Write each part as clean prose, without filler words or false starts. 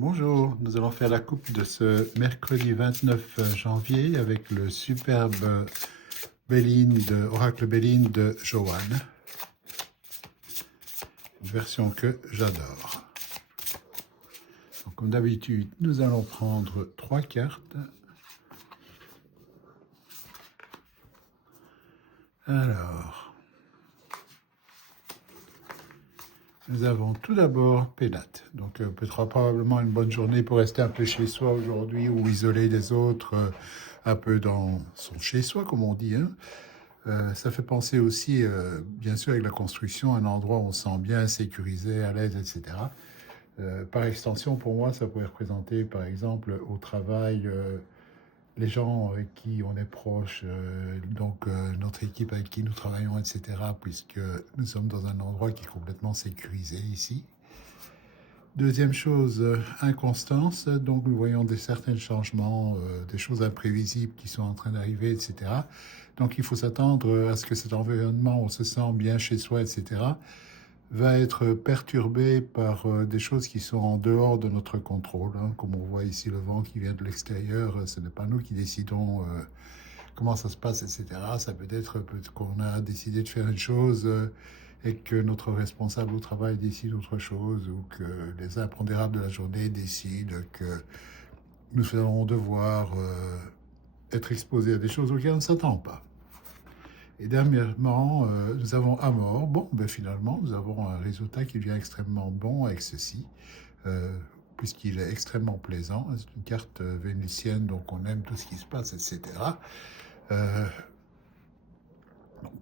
Bonjour, nous allons faire la coupe de ce mercredi 29 janvier avec le superbe Oracle Béline de Joanne, une version que j'adore. Donc, comme d'habitude, nous allons prendre 3 cartes. Alors, nous avons tout d'abord Pénate. Donc peut-être probablement une bonne journée pour rester un peu chez soi aujourd'hui ou isolé des autres, un peu dans son chez-soi comme on dit. Ça fait penser aussi, bien sûr avec la construction, un endroit où on se sent bien sécurisé, à l'aise, etc. Par extension, pour moi, ça pourrait représenter par exemple au travail les gens avec qui on est proche, notre équipe avec qui nous travaillons, etc., puisque nous sommes dans un endroit qui est complètement sécurisé ici. Deuxième chose, inconstance, donc nous voyons certains changements, des choses imprévisibles qui sont en train d'arriver, etc. Donc il faut s'attendre à ce que cet environnement où on se sent bien chez soi, etc., va être perturbé par des choses qui sont en dehors de notre contrôle. Comme on voit ici le vent qui vient de l'extérieur, ce n'est pas nous qui décidons comment ça se passe, etc. Ça peut être qu'on a décidé de faire une chose et que notre responsable au travail décide autre chose, ou que les impondérables de la journée décident que nous allons devoir être exposés à des choses auxquelles on ne s'attend pas. Et dernièrement, nous avons Amor. Bon, finalement, nous avons un résultat qui devient extrêmement bon avec ceci, puisqu'il est extrêmement plaisant. C'est une carte vénitienne, donc on aime tout ce qui se passe, etc. Donc,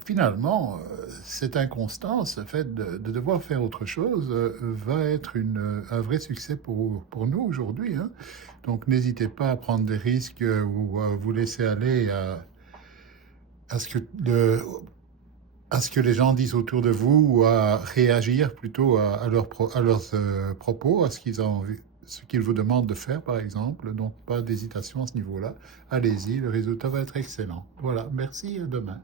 finalement, cette inconstance, le fait de devoir faire autre chose, va être un vrai succès pour nous aujourd'hui. Donc, n'hésitez pas à prendre des risques ou à vous laisser aller à ce que les gens disent autour de vous, ou à réagir plutôt à leurs propos, à ce qu'ils vous demandent de faire, par exemple. Donc, pas d'hésitation à ce niveau-là. Allez-y, le résultat va être excellent. Voilà, merci, à demain.